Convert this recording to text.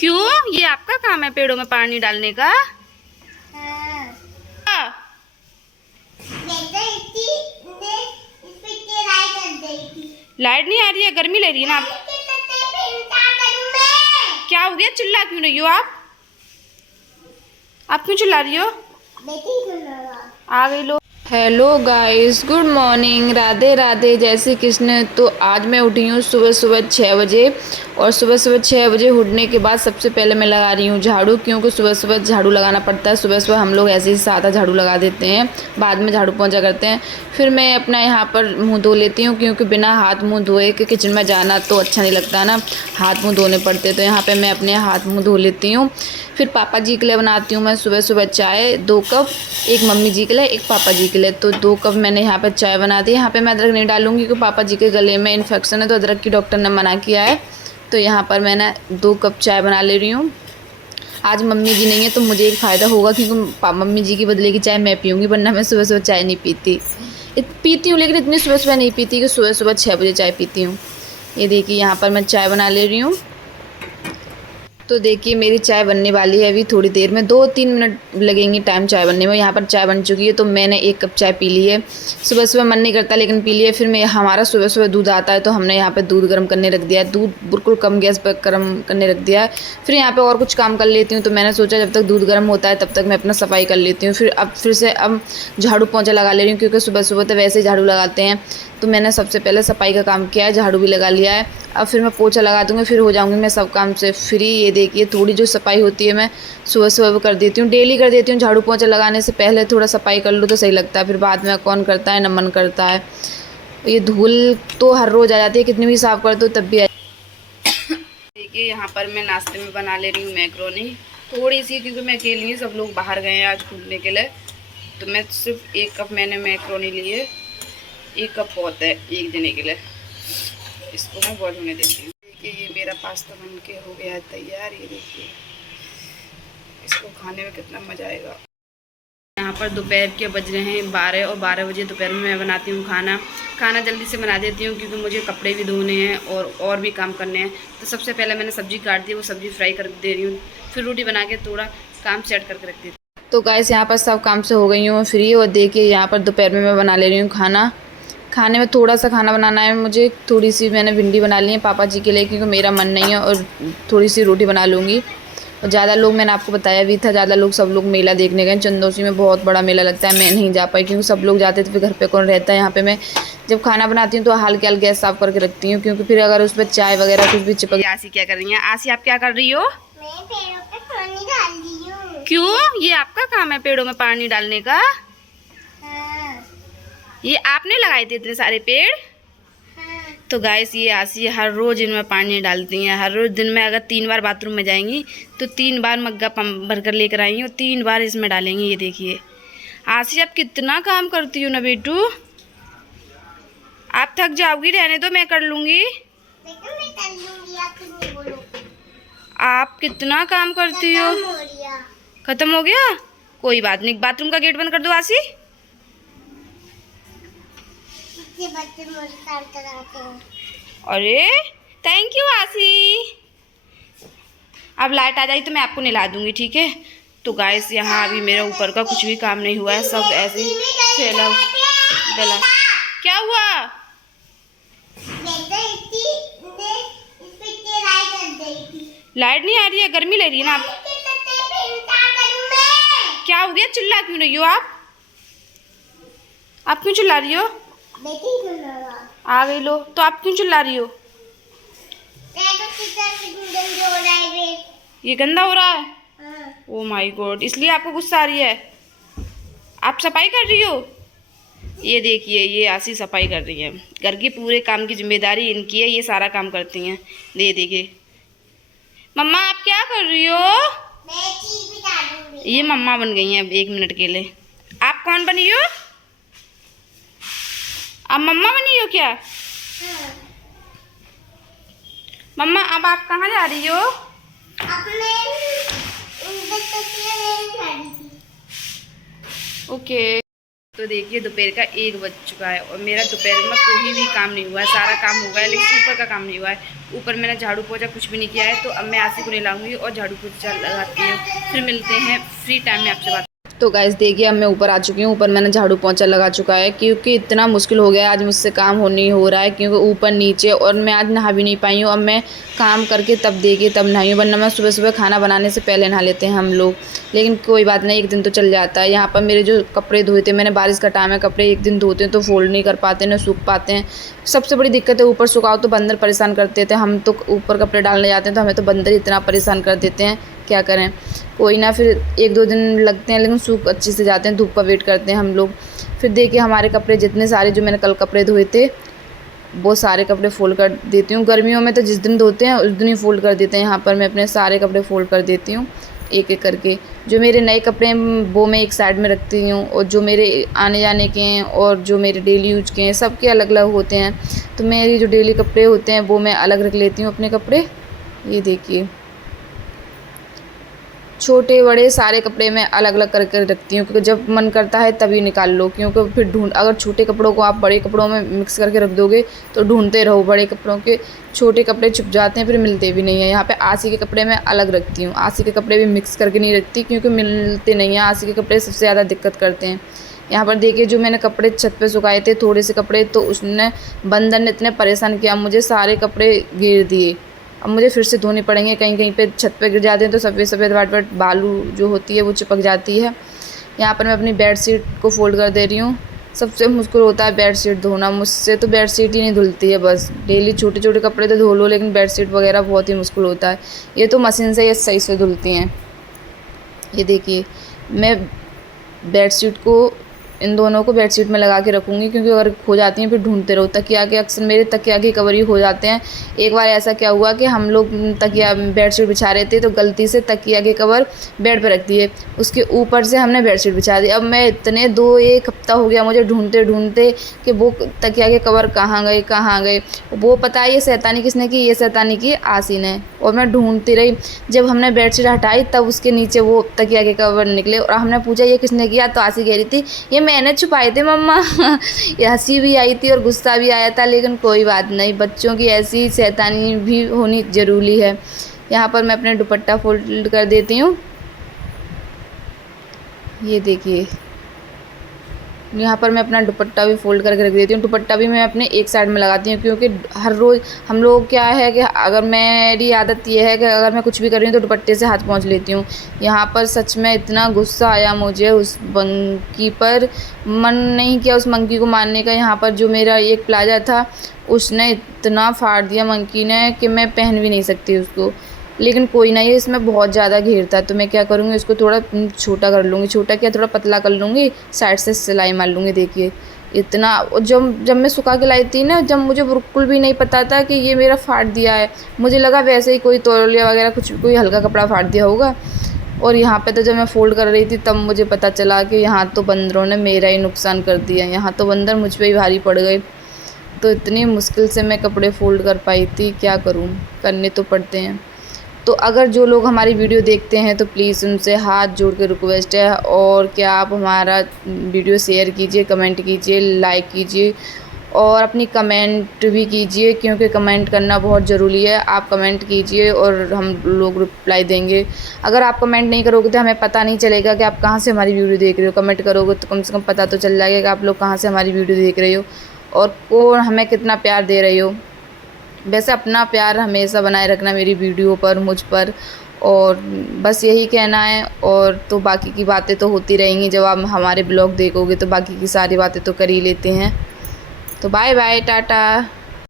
क्यों? ये आपका काम है पेड़ों में पानी डालने का? लाइट नहीं आ रही है, गर्मी लग रही है ना आप? क्या हो गया, चिल्ला क्यों रही हो आप? आप क्यों चिल्ला रही हो? आ गई लो। Hello guys, good morning, Radhe Radhe, जय श्री कृष्ण। तो आज मैं उठी हूँ सुबह सुबह 6 बजे। और सुबह सुबह 6 बजे उठने के बाद सबसे पहले मैं लगा रही हूँ झाड़ू, क्योंकि सुबह सुबह झाड़ू लगाना पड़ता है। सुबह सुबह हम लोग ऐसे ही सादा झाड़ू लगा देते हैं, बाद में झाड़ू पोंछा करते हैं। फिर मैं अपना यहाँ पर मुँह धो लेती हूँ, क्योंकि बिना हाथ मुँह धोए के किचन में जाना तो अच्छा नहीं लगता ना, हाथ मुँह धोने पड़ते। तो यहाँ पर मैं अपने हाथ मुँह धो लेती हूँ। फिर पापा जी के लिए बनाती हूँ मैं सुबह सुबह चाय, 2 कप, एक मम्मी जी के लिए, एक पापा जी के लिए। तो 2 कप मैंने यहाँ पर चाय बना दी। यहाँ पे मैं अदरक नहीं डालूंगी, क्योंकि पापा जी के गले में इन्फेक्शन है, तो अदरक की डॉक्टर ने मना किया है। तो यहाँ पर मैंने 2 कप चाय बना ले रही हूँ। आज मम्मी जी नहीं है तो मुझे एक फ़ायदा होगा, क्योंकि मम्मी जी की बदले की चाय मैं पीऊँगी, वरना मैं सुबह सुबह चाय नहीं पीती हूँ, लेकिन इतनी सुबह सुबह नहीं पीती कि सुबह सुबह 6 बजे चाय पीती हूँ। ये देखिए यहाँ पर मैं चाय बना ले रही हूँ। तो देखिए मेरी चाय बनने वाली है अभी थोड़ी देर में, 2-3 मिनट लगेंगे टाइम चाय बनने में। यहाँ पर चाय बन चुकी है, तो मैंने 1 कप चाय पी ली है। सुबह सुबह मन नहीं करता लेकिन पी लिया। फिर मैं हमारा सुबह सुबह दूध आता है, तो हमने यहाँ पर दूध गर्म करने रख दिया है। दूध बिल्कुल कम गैस पर गर्म करने रख दिया है। फिर यहाँ पर और कुछ काम कर लेती हूँ, तो मैंने सोचा जब तक दूध गर्म होता है तब तक मैं अपना सफाई कर लेती हूँ। फिर से झाड़ू पोंछा लगा ले रही हूँ, क्योंकि सुबह सुबह तो वैसे ही झाड़ू लगाते हैं। तो मैंने सबसे पहले सफाई का काम किया है, झाड़ू भी लगा लिया है। अब फिर मैं पोछा लगा दूँगी, फिर हो जाऊँगी मैं सब काम से फ्री। ये देखिए थोड़ी जो सफाई होती है मैं सुबह सुबह कर देती हूँ, डेली कर देती हूँ। झाड़ू पोछा लगाने से पहले थोड़ा सफाई कर लूँ तो सही लगता है, फिर बाद में कौन करता है, न मन करता है। ये धूल तो हर रोज़ आ जाती है, कितनी भी साफ़ कर दो तब भी देखिए यहाँ पर मैं नाश्ते में बना ले रही हूँ मैक्रोनी, थोड़ी सी, क्योंकि मैं अकेली हूँ, सब लोग बाहर गए हैं आज घूमने के लिए। तो मैं सिर्फ 1 कप मैंने मैक्रोनी ली है। 1 कप बहुत है एक जने के लिए। इसको मैं बॉईल होने देती हूँ। देखिए ये मेरा पास्ता बन के हो गया है तैयार। ये देखिए इसको खाने में कितना मज़ा आएगा। यहाँ पर दोपहर के बज रहे हैं 12, और 12 बजे दोपहर में मैं बनाती हूँ खाना जल्दी से बना देती हूँ, क्योंकि मुझे कपड़े भी धोने हैं और भी काम करने हैं। तो सबसे पहले मैंने सब्ज़ी काट दी, वो सब्ज़ी फ्राई कर दे रही हूँ। फिर रोटी बना के थोड़ा काम सेट करके रख देती हूँ। तो गाइस यहाँ पर सब काम से हो गई हूँ फ्री। और देखिए यहाँ पर दोपहर में मैं बना ले रही हूँ खाने में थोड़ा सा खाना बनाना है मुझे। थोड़ी सी मैंने भिंडी बना ली है पापा जी के लिए, क्योंकि मेरा मन नहीं है, और थोड़ी सी रोटी बना लूँगी। और ज़्यादा लोग, मैंने आपको बताया भी था, ज़्यादा लोग, सब लोग मेला देखने गए। चंदौसी में बहुत बड़ा मेला लगता है, मैं नहीं जा पाई, क्योंकि सब लोग जाते थे, फिर घर पे कौन रहता है। यहाँ पे मैं जब खाना बनाती हूँ तो हाल के हाल गैस साफ़ करके रखती हूँ, क्योंकि फिर अगर उस पर चाय वगैरह कुछ भी चिपक। आसी क्या कर रही है? आसी आप क्या कर रही हो? मैं पेड़ों पे पानी डाल रही हूँ। क्यों? ये आपका काम है पेड़ों में पानी डालने का? ये आपने लगाए थे इतने सारे पेड़? तो गाइस ये आसी हर रोज़ इनमें पानी डालती हैं। हर रोज़ दिन में अगर 3 बार बाथरूम में जाएंगी तो 3 बार मग्गा पंप भर कर लेकर आएंगी, और 3 बार इसमें डालेंगी। ये देखिए आसी आप कितना काम करती हो ना बेटू। आप थक जाओगी, रहने दो, मैं कर लूँगी। आप कितना काम करती हो। खत्म हो गया? कोई बात नहीं, बाथरूम का गेट बंद कर दो आसी। बच्चे काम कराते हैं। अरे थैंक यू आसी। अब लाइट आ जाएगी तो मैं आपको नहला दूंगी, ठीक है? तो गाइस यहाँ अभी मेरा ऊपर का कुछ भी काम नहीं हुआ है, सब ऐसे ही फैला डला। क्या हुआ? लाइट नहीं आ रही है, गर्मी लग रही है ना आप? क्या हो गया, चिल्ला क्यों रही हो आप? आप क्यों चिल्ला रही हो? आ गई लो। तो आप क्यों चिल्ला रही हो? ये गंदा हो रहा है। ओ माय गॉड, इसलिए आपको गुस्सा आ रही है? आप सफाई कर रही हो? ये देखिए ये आसी सफाई कर रही है। घर के पूरे काम की जिम्मेदारी इनकी है, ये सारा काम करती हैं। देखिए मम्मा आप क्या कर रही हो? ये मम्मा बन गई हैं 1 मिनट के लिए। आप कौन बनी हो? आप मम्मा बनी हो क्या? मम्मा अब आप कहाँ जा रही हो? ओके। तो देखिए दोपहर का 1 बज चुका है और मेरा दोपहर में कोई भी काम नहीं हुआ है, सारा काम हो गया है लेकिन ऊपर का काम नहीं हुआ है। ऊपर मैंने झाड़ू पोछा कुछ भी नहीं किया है, तो अब मैं आसी को नहीं लाऊंगी और झाड़ू पोछा लगाती हूँ। फिर मिलते हैं फ्री टाइम में आपसे बात। तो गाइस देखिए अब मैं ऊपर आ चुकी हूँ। ऊपर मैंने झाड़ू पोछा लगा चुका है क्योंकि इतना मुश्किल हो गया है आज मुझसे काम नहीं हो रहा है, क्योंकि ऊपर नीचे, और मैं आज नहा भी नहीं पाई हूँ। अब मैं काम करके तब देखिए तब नहाई हूँ, वरना मैं सुबह सुबह खाना बनाने से पहले नहा लेते हैं हम लोग। लेकिन कोई बात नहीं, एक दिन तो चल जाता है। यहाँ पर मेरे जो कपड़े धोए थे, मैंने बारिश का टाइम है, कपड़े एक दिन धोते हैं तो फोल्ड नहीं कर पाते, ना सूख पाते हैं। सबसे बड़ी दिक्कत है ऊपर सुखाओ तो बंदर परेशान करते थे। हम तो ऊपर कपड़े डालने जाते हैं तो हमें तो बंदर इतना परेशान कर देते हैं, क्या करें। कोई ना, फिर 1-2 दिन लगते हैं लेकिन सूख अच्छे से जाते हैं। धूप का वेट करते हैं हम लोग। फिर देखिए हमारे कपड़े जितने सारे जो मैंने कल कपड़े धोए थे वो सारे कपड़े फ़ोल्ड कर देती हूँ। गर्मियों में तो जिस दिन धोते हैं उस दिन ही फ़ोल्ड कर देते हैं। यहाँ पर मैं अपने सारे कपड़े फ़ोल्ड कर देती हूँ एक एक करके। जो मेरे नए कपड़े हैं वो मैं एक साइड में रखती हूँ, और जो मेरे आने जाने के हैं और जो मेरे डेली यूज के हैं सबके अलग अलग होते हैं। तो मेरी जो डेली कपड़े होते हैं वो मैं अलग रख लेती हूँ अपने कपड़े। ये देखिए छोटे बड़े सारे कपड़े मैं अलग अलग करके रखती हूँ, क्योंकि जब मन करता है तभी निकाल लो। क्योंकि फिर अगर छोटे कपड़ों को आप बड़े कपड़ों में मिक्स करके रख दोगे तो ढूंढते रहो, बड़े कपड़ों के छोटे कपड़े छुप जाते हैं, फिर मिलते भी नहीं है। यहाँ पे आसी के कपड़े मैं अलग रखती हूँ, आसी के कपड़े भी मिक्स करके नहीं रखती क्योंकि मिलते नहीं हैं। आसी के कपड़े सबसे ज़्यादा दिक्कत करते हैं। यहाँ पर देखिए जो मैंने कपड़े छत पे सुखाए थे थोड़े से कपड़े, तो उसने बंदर ने इतने परेशान किया, मुझे सारे कपड़े गिर दिए। अब मुझे फिर से धोने पड़ेंगे, कहीं कहीं पे छत पे गिर जाते हैं तो सफ़ेद सफ़ेद वाट वाट बालू जो होती है वो चिपक जाती है। यहाँ पर मैं अपनी बेडशीट को फ़ोल्ड कर दे रही हूँ। सबसे मुश्किल होता है बेडशीट धोना, मुझसे तो बेडशीट ही नहीं धुलती है। बस डेली छोटे छोटे कपड़े तो धो लो, लेकिन बेडशीट वगैरह बहुत ही मुश्किल होता है। ये तो मशीन से ये सही से धुलती हैं। ये देखिए मैं बेडशीट को, इन दोनों को बेडशीट में लगा के रखूँगी, क्योंकि अगर खो जाती हैं फिर ढूंढते रहो। तकिया के अक्सर मेरे तकिया के कवर ही हो जाते हैं। एक बार ऐसा क्या हुआ कि हम लोग तकिया बेडशीट बिछा रहे थे तो गलती से तकिया के कवर बेड पे रख दिए, उसके ऊपर से हमने बेडशीट बिछा दी। अब मैं इतने 1 हफ्ता हो गया मुझे ढूंढते ढूंढते कि वो तकिया के कवर कहाँ गए। वो पता है ये शैतानी किसने की, ये शैतानी की आसी ने। और मैं ढूंढती रही, जब हमने बेडशीट हटाई तब उसके नीचे वो तकिया के कवर निकले, और हमने पूछा ये किसने किया, तो आसी कह रही थी ये मैंने छुपाए थे मम्मा। हंसी भी आई थी और गुस्सा भी आया था, लेकिन कोई बात नहीं, बच्चों की ऐसी शैतानी भी होनी ज़रूरी है। यहाँ पर मैं अपने दुपट्टा फोल्ड कर देती हूँ। ये देखिए यहाँ पर मैं अपना दुपट्टा भी फ़ोल्ड करके रख देती हूँ। दुपट्टा भी मैं अपने एक साइड में लगाती हूँ, क्योंकि हर रोज़ हम लोग क्या है कि अगर मेरी आदत ये है कि अगर मैं कुछ भी कर रही हूँ तो दुपट्टे से हाथ पहुँच लेती हूँ। यहाँ पर सच में इतना गुस्सा आया मुझे उस मंकी पर, मन नहीं किया उस मंकी को मारने का। यहाँ पर जो मेरा एक प्लाजा था उसने इतना फाड़ दिया मंकी ने कि मैं पहन भी नहीं सकती उसको। लेकिन कोई ना, ये इसमें बहुत ज़्यादा घेरता है तो मैं क्या करूँगी, इसको थोड़ा छोटा कर लूँगी। छोटा क्या, थोड़ा पतला कर लूँगी, साइड से सिलाई मार लूँगी। देखिए इतना, जब मैं सुखा के लाई थी ना, जब मुझे बिल्कुल भी नहीं पता था कि ये मेरा फाड़ दिया है। मुझे लगा वैसे ही कोई तौलिया वगैरह कुछ कोई हल्का कपड़ा फाड़ दिया होगा। और यहाँ पे तो जब मैं फ़ोल्ड कर रही थी तब मुझे पता चला कि यहाँ तो बंदरों ने मेरा ही नुकसान कर दिया, यहाँ तो बंदर मुझ पर ही भारी पड़ गए। तो इतनी मुश्किल से मैं कपड़े फ़ोल्ड कर पाई थी, क्या करूँ, करने तो पड़ते हैं। तो अगर जो लोग हमारी वीडियो देखते हैं तो प्लीज़ उनसे हाथ जोड़ के रिक्वेस्ट है, और क्या आप हमारा वीडियो शेयर कीजिए, कमेंट कीजिए, लाइक कीजिए, और अपनी कमेंट भी कीजिए, क्योंकि कमेंट करना बहुत ज़रूरी है। आप कमेंट कीजिए और हम लोग रिप्लाई देंगे। अगर आप कमेंट नहीं करोगे तो हमें पता नहीं चलेगा कि आप कहाँ से हमारी वीडियो देख रहे हो। कमेंट करोगे तो कम से कम पता तो चल जाएगा कि आप लोग कहाँ से हमारी वीडियो देख रहे हो और कौन हमें कितना प्यार दे रहे हो। वैसे अपना प्यार हमेशा बनाए रखना मेरी वीडियो पर, मुझ पर, और बस यही कहना है। और तो बाकी की बातें तो होती रहेंगी, जब आप हमारे ब्लॉग देखोगे तो बाकी की सारी बातें तो कर ही लेते हैं। तो बाय बाय, टाटा।